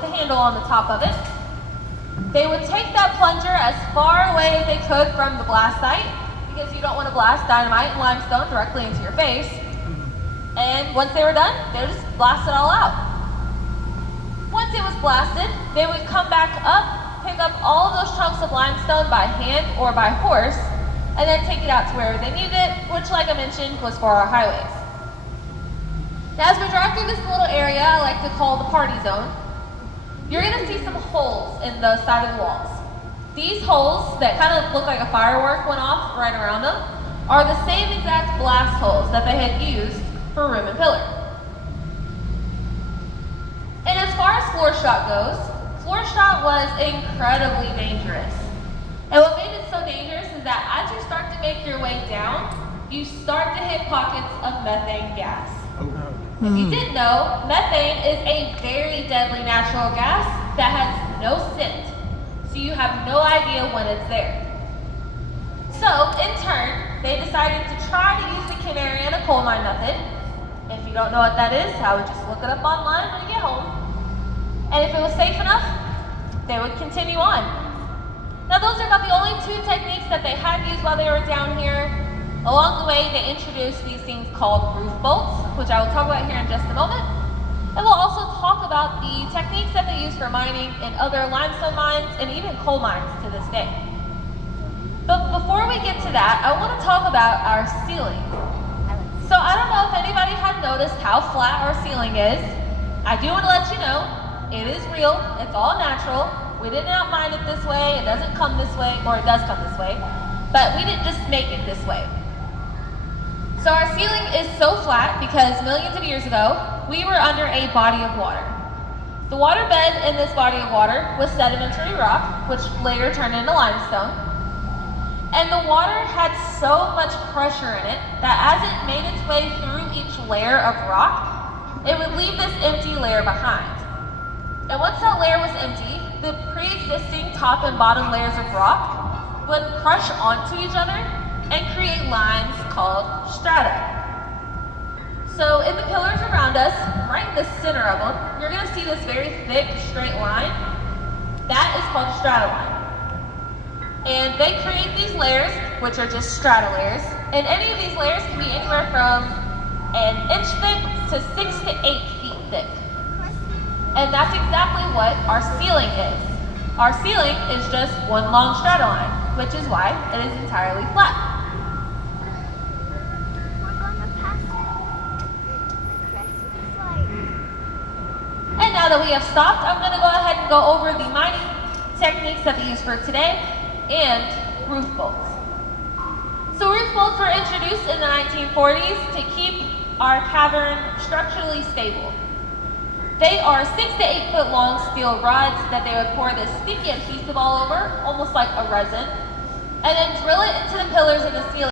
the handle on the top of it. They would take that plunger as far away as they could from the blast site, because you don't want to blast dynamite and limestone directly into your face. And once they were done, they would just blast it all out. Once it was blasted, they would come back up, pick up all of those chunks of limestone by hand or by horse, and then take it out to wherever they needed it, which, like I mentioned, was for our highways. Now, as we drive through this little area I like to call the party zone, you're going to see some holes in the side of the walls. These holes that kind of look like a firework went off right around them are the same exact blast holes that they had used for room and pillar. And as far as floor shot goes, floor shot was incredibly dangerous. And what made it so dangerous is that as you start to make your way down, you start to hit pockets of methane gas. If you didn't know, methane is a very deadly natural gas that has no scent, so you have no idea when it's there. So, in turn, they decided to try to use the canary in a coal mine method. If you don't know what that is, I would just look it up online when you get home. And if it was safe enough, they would continue on. Now, those are about the only two techniques that they had used while they were down here. Along the way, they introduced these things called roof bolts, which I will talk about here in just a moment. And we'll also talk about the techniques that they use for mining in other limestone mines and even coal mines to this day. But before we get to that, I want to talk about our ceiling. So I don't know if anybody had noticed how flat our ceiling is. I do want to let you know, it is real, it's all natural. We did not mine it this way, it doesn't come this way, or it does come this way, but we didn't just make it this way. So our ceiling is so flat because millions of years ago, we were under a body of water. The water bed in this body of water was sedimentary rock, which later turned into limestone. And the water had so much pressure in it that as it made its way through each layer of rock, it would leave this empty layer behind. And once that layer was empty, the pre-existing top and bottom layers of rock would crush onto each other and create lines called strata. So in the pillars around us, right in the center of them, you're going to see this very thick, straight line. That is called strata line. And they create these layers, which are just strata layers. And any of these layers can be anywhere from an inch thick to 6 to 8 feet thick. And that's exactly what our ceiling is. Our ceiling is just one long strata line, which is why it is entirely flat. And now that we have stopped, I'm going to go ahead and go over the mining techniques that they use for today and roof bolts. So roof bolts were introduced in the 1940s to keep our cavern structurally stable. They are 6 to 8 foot long steel rods that they would pour this sticky adhesive all over, almost like a resin, and then drill it into the pillars in the ceiling.